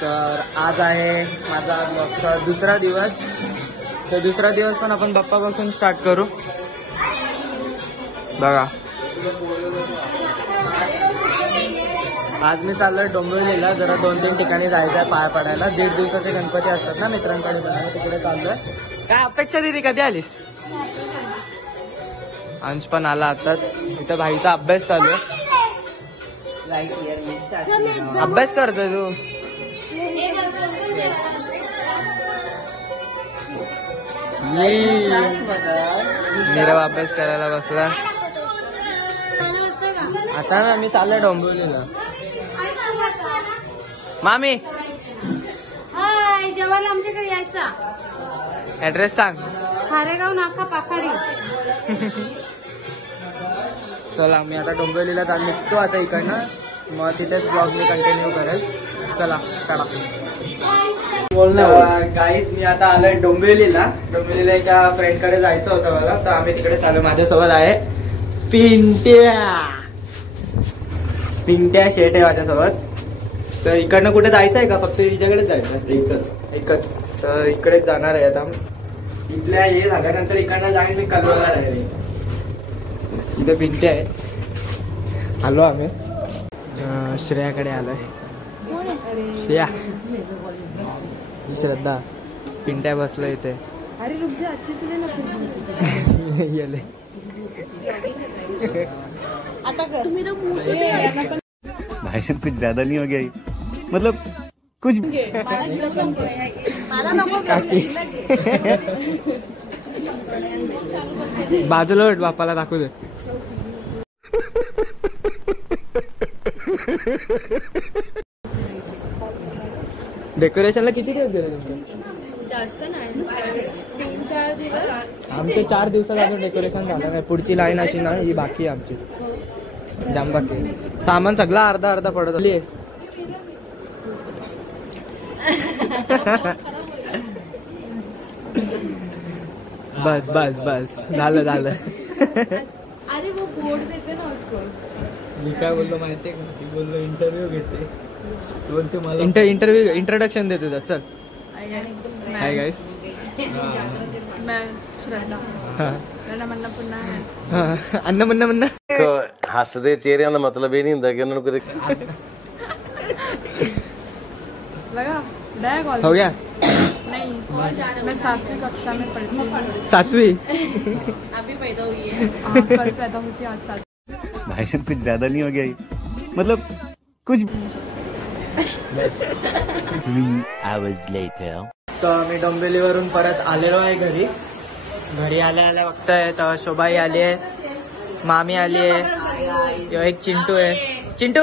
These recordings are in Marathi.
तर आज आहे माझा ब्लॉगचा दुसरा दिवस. तर दुसरा दिवस पण आपण बाप्पापासून स्टार्ट करू. बघा आज मी चाललोय डोंबिवलीला. जरा 2-3 ठिकाणी जायचं आहे पाया पडायला. 1.5 दिवसाचे गणपती असतात ना मित्रांकडे पण, तिकडे चाललोय. काय अपेक्षा दिदी, कधी आलीस? अंश पण आला आताच. इथं भाईचा अभ्यास चालू आहे. अभ्यास करतोय तू? नीरव अभ्यास करायला बसला. आता ना मी चाललोय डोंबिवलीला. मामी हाय, जेवायला आमच्याकडे यायचा. ऍड्रेस सांग. खारेगाव नाका पाखाडी. चला मी आता डोंबिवलीला निघतो आता इकडनं. मग तिथेच ब्लॉग मी कंटिन्यू करेल. चला काढा. गाईज मी आता आलोय डोंबिवलीला. डोंबिवलीला एका फ्रेंडकडे जायचं होतं मला, तर आम्ही तिकडे चालू. माझ्यासोबत आहे पिंट्या शेट आहे माझ्यासोबत. तर इकडनं कुठे जायचं आहे का? फक्त हिच्याकडेच जायचं. एकच तर इकडेच जाणार आहे आता. इथल्या हे झाल्यानंतर इकडनं जाईन मी कलवला आहे. इथे पिंट्या आहे. आलो आम्ही. श्रेयाकडे आलोय. श्रेया, ही श्रद्धा. पिंट्या बसलो इथे. भाई साहब कुछ ज्यादा नहीं हो गया? मतलब कुछ बाजूला वाट, बापाला दाखवू दे. डेकोरेशनला किती दिवस गेले तुमचे? जास्त नाही, 3-4 दिवस. आमचे 4 दिवसात अजून डेकोरेशन झालं नाही. पुढची लाईन अशी ना, ही बाकी आहे आमची. जाम बाकी. सामान सगळा अर्धा पडत आली. बस बस बस झालं. अरे वो बोर्ड देते ना उसको. मी काय बोललो माहितीये का? ती बोललो इंटरव्ह्यू घेते. बोलते मला इंटरव्ह्यू इंट्रोडक्शन देते. चल हाय गाइस, मैं श्रद्धा. अन्न मन्ना हसदे चेहरे का मतलब ये नहीं होता कि उन्होंने हो गया. नहीं, मैं 7वीं कक्षा में पढ़ती हूँ. 7वीं अभी पैदा हुई है. कल पैदा होती है, आज 7. भाई साहब कुछ ज्यादा नहीं हो गया? मतलब कुछ 3 hours later. तर मी डोंबिवलीवरून परत आलेलो आहे घरी. घरी आल्या बघताय तर शोभाई आली आहे, मामी आली आहे, एक चिंटू आहे. चिंटू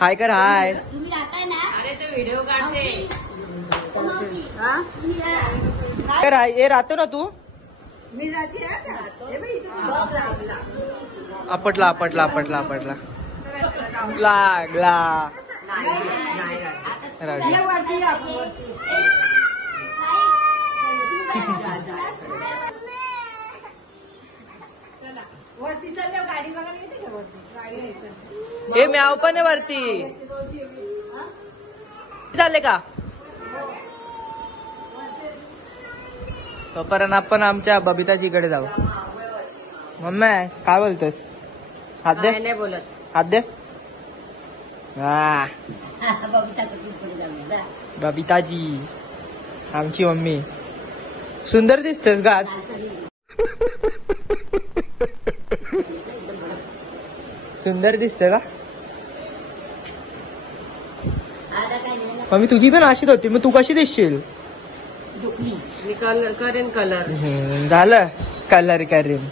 हाय कर. हाय. कर हाय. ये राहतो ना तू? आपटला लागला. हे म्याव पण आहे वरती. झाले का? तोपर्यंत आपण आमच्या बबिताजीकडे जाऊ. मम्मी काय बोलतोस? हात दे. नाही बोलत. हात दे. बबिताजी आमची मम्मी. सुंदर दिसतेस ग आज. सुंदर दिसते का मम्मी? तुझी पण अशीच होती, मग तू कशी दिसशील? करेन कलर. झालं कलर करेन.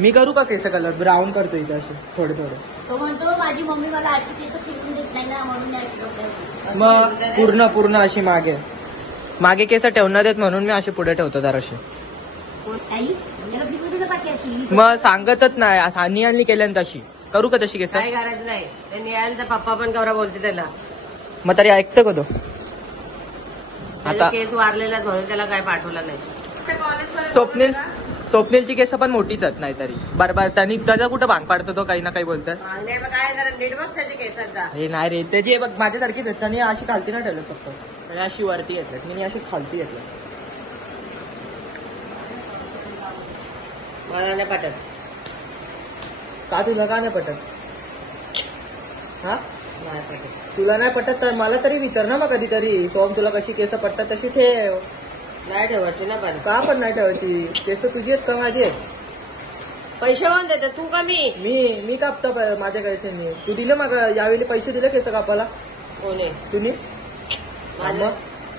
मी करू का केस कलर? ब्राऊन करतो इथे असे थोडे. तो म्हणतो माझी मम्मी मला अशी केस फिरवून देत नाही ना, म्हणून मग पूर्ण अशी मागे केस ठेवणार देत, म्हणून मी असे पुढे ठेवतो जराशी. मग सांगतच नाही. हानी केल्यान तशी करू का? तशी केस काय करायचं नाही. निहालचा पप्पा पण गौरा बोलते त्याला. मग तरी ऐकतं का तो? आता केस वारलेला म्हणून त्याला काय पाठवलं नाही. स्वप्नीलची केस पण मोठीच आहेत नाहीतरी बरोबर. त्यांनी त्याचा कुठं भांग पाडतो तो काही ना काही बोलतात. काय जरा नीट बघ त्याच्या केसांचा. हे नाही रे त्याची बघ माझ्यासारखीच आहेत. त्यांनी अशी खालती ना ठेवलं फक्त आणि अशी वरती घेतल्यात. मी अशी खालती घेतलं. मला नाही पटत. का तुला का नाही पटत? हा नाही पटत. तुला नाही पटत तर मला तरी विचार ना मग कधीतरी. सोम तुला कशी केस पटतात तशी ठेव. नाही ठेवायची ना पण. का पण नाही ठेवायची? केस तुझी आहेत का माझी आहेत? पैसे कोण देते तू का मी? मी कापतो माझ्या पैशांनी. तू दिले मग यावेळी पैसे दिले केस कापायला? कोणी? तुम्ही माझं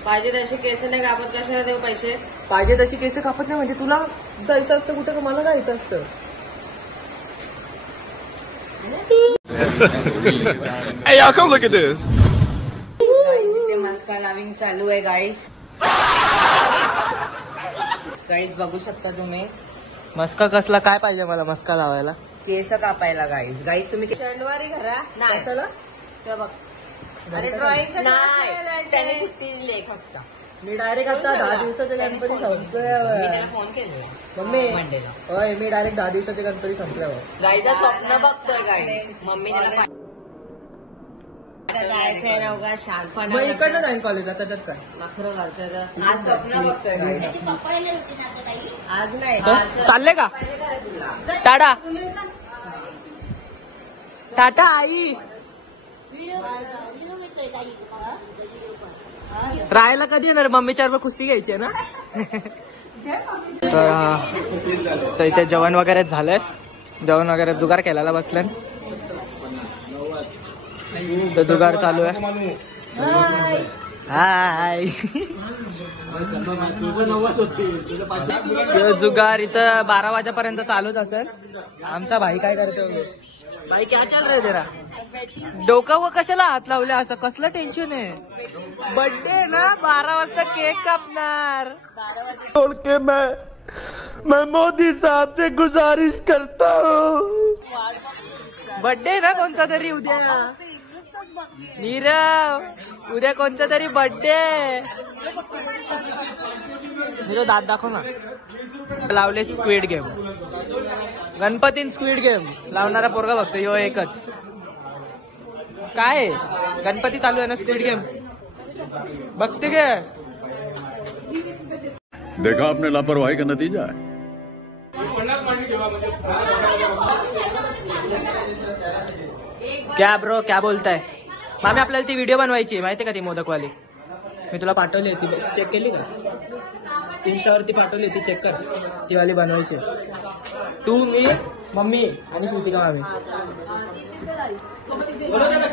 पाहिजे तसे केस नाही कापत कशाला देऊ पैसे? पाहिजे तशी केस कापत नाही म्हणजे तुला जायचं असतं कुठं का मला जायचं असतं? Hey, y'all, come look at this. इथे मस्का लाविंग चालू आहे गाईस. गाईस बघू शकता तुम्ही. मस्का कसला काय पाहिजे मला मस्का लावायला? केस कापायला गाईस. गाईस तुम्ही शनिवारी घरा नाही कशाला? ते बघ. अरे ड्रॉइंग नाही त्याने सुट्टी दिली एक हफ्ता. मी डायरेक्ट आता 10 दिवसाचे गणपती मी संपल्यावर. त्याला फोन केलेला मम्मी मंडेला. होय मी डायरेक्ट 10 दिवसाचे गणपती संपल्यावर. गाईचं स्वप्न बघतोय गाई. मम्मीने जायचंय ना उगा मग शांतपणा इकडनं जाईन कॉलेजला त्याच्यात काय? नखरं घालतोय तर. आज स्वप्न बघतोय गाई. त्याची पप्पा येणार होती ना आता ताई. आज नाही चालले का? टाटा टाटा आई. व्हिडिओ घेतोय ताई. राहायला कधी येणार? मम्मीच्या बरोबर कुस्ती घ्यायची आहे ना. तर इथे जेवण वगैरे झालंय. जेवण वगैरे जुगार केल्याला बसले. तर जुगार चालू आहे. हाय जुगार इथं 12 वाजेपर्यंत चालूच असेल. आमचा भाई काय करतो? भाई क्या चल रहा है तेरा? डोकं व कशाला हात लावले असं? कसलं टेन्शन आहे? बर्थडे ना 12 वाजता केक कापणार. बोल के मैं मोदी साहब से गुजारिश करता हूँ. बर्थडे ना कोणचा तरी उद्या. नीरव उद्या कोणचा तरी बर्थडे. नीरव दात दाखव ना. लावले स्क्विड गेम. गणपतीन स्क्विड गेम लावणारा पोरगा बघतो यो एकच. काय गणपती चालू आहे ना स्क्विड गेम बघते गे. देखा आपने लापरवाही का नतीजा है. क्या ब्रो क्या बोलताय? मामी आपल्याला ती व्हिडिओ बनवायची माहिती का ती मोदकवाली? मी तुला पाठवली ती चेक केली का? इंस्टावरती पाठवली ती चेक कर. ती वाली बनवायची. तू मी मम्मी आणि श्रुतिका मामी.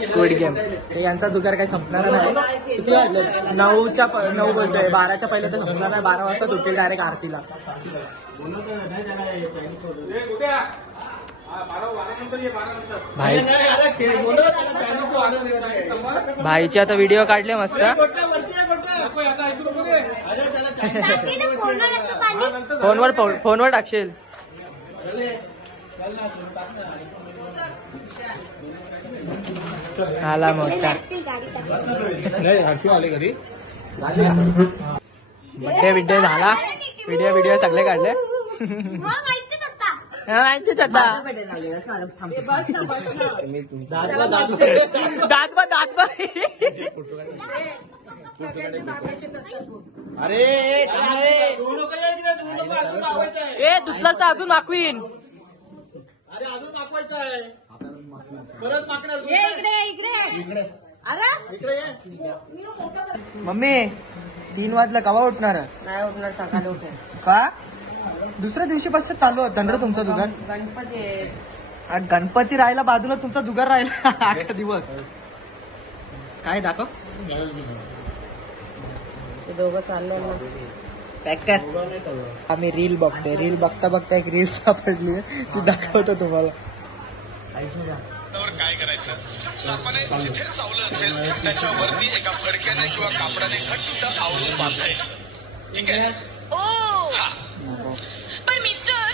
स्क्विड गेम यांचा जुगार काही संपणार नाही. किती वाजले? 9 बोलतोय. 12च्या पहिले तर संपणार नाही. 12 वाजता सुटेल डायरेक्ट आरतीला. भाईचे आता व्हिडिओ काढले मस्त. फोनवर टाकशील. आला मस्त. बड्डे झाला. व्हिडिओ सगळे काढले. माहितीच आता. दात अरे ए तुटलं तर अजून मागवीन. अरे अजून मागवायचं आहे. परत मागणार. मम्मी 3 वाजला कवा उठणार? नाही उठणार सकाळी उठेल. का? दुसऱ्या दिवशीपासून चालू होता ना तुमचा जुगार? गणपती आहे. गणपती राहिला बाजूला तुमचा जुगार राहिला 8 दिवस. काय दाखव? ते दोघं चालले ना. पॅक कर. आम्ही रील बघतोय. रील बघता बघता एक रील सापडली ती दाखवतो तुम्हाला. काय करायचं? सापाने जिथे चावलं असेल त्याच्यावरती एका फडक्याने किंवा कापडाने घट्ट आवळून बांधायचं. ठीक आहे? पण मिस्टर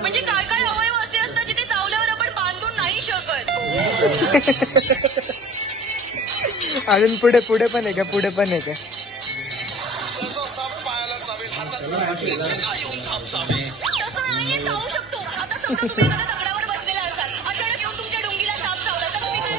म्हणजे काय काय अवयव असे असतात जिथे चावल्यावर आपण बांधून नाही शकत. अजून पुढे पण आहे का? पुढे पण आहे का? सहसा साप पायाला चावेल, हातात येऊन साप चावेल. तसं समजा तुम्ही एखाद्या दगडावर बसलेला असाल, अचानक येऊन तुमच्या डोंगीला साप चावला तर तुम्ही काय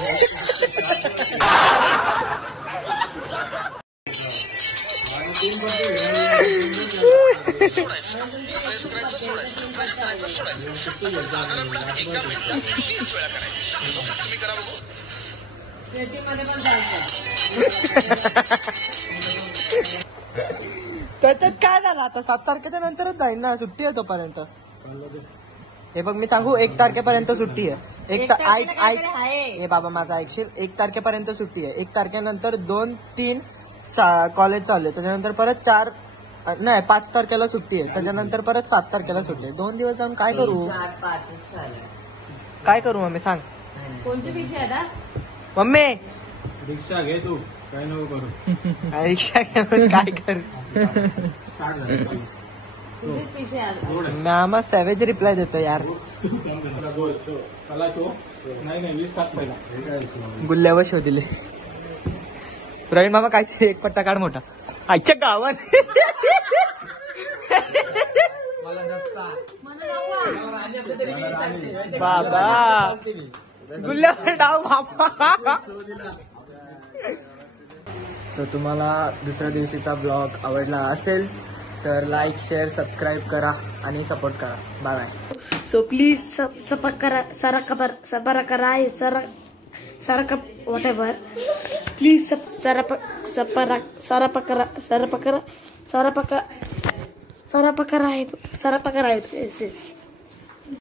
सोडायचं, प्रेस करायचं, सोडायचं, प्रेस करायचं, सोडायचं. असं साधारणतः एका मिनिटात 30 वेळा करायचं. तुम्ही करा बघू. त्याच्यात काय झालं आता 7 तारखेच्या नंतरच जाईल ना, सुट्टी आहे तोपर्यंत. हे बघ मी सांगू, 1 तारखेपर्यंत सुट्टी आहे. ऐक हे बाबा माझं ऐकशील, 1 तारखेपर्यंत सुट्टी आहे. 1 तारखेनंतर 2, 3 कॉलेज चालू आहे. त्याच्यानंतर परत 5 तारखेला सुट्टी आहे. त्याच्यानंतर परत 7 तारखेला सुट्टी आहे. 2 दिवस जाऊन काय करू? काय करू मम्मी सांग? कोणती पिशवी आहे आता? मम्मी रिक्षा घे तू, काय नको करू. रिक्षा घेऊन काय करू? तुझीच पिशवी आहे. मामा सॅवेज रिप्लाय देतो यार. गुल्ल्यावर शोधिले. प्रवीण मामा काय एक पट्टा काढ मोठा. आजच्या गावात बाबा गुल्ल्यावर डाव बाबा. तर तुम्हाला दुसऱ्या दिवशीचा ब्लॉग आवडला असेल तर लाईक, शेअर, सबस्क्राईब करा आणि सपोर्ट करा. Bye bye. So please whatever. Please sarapakara. Yes.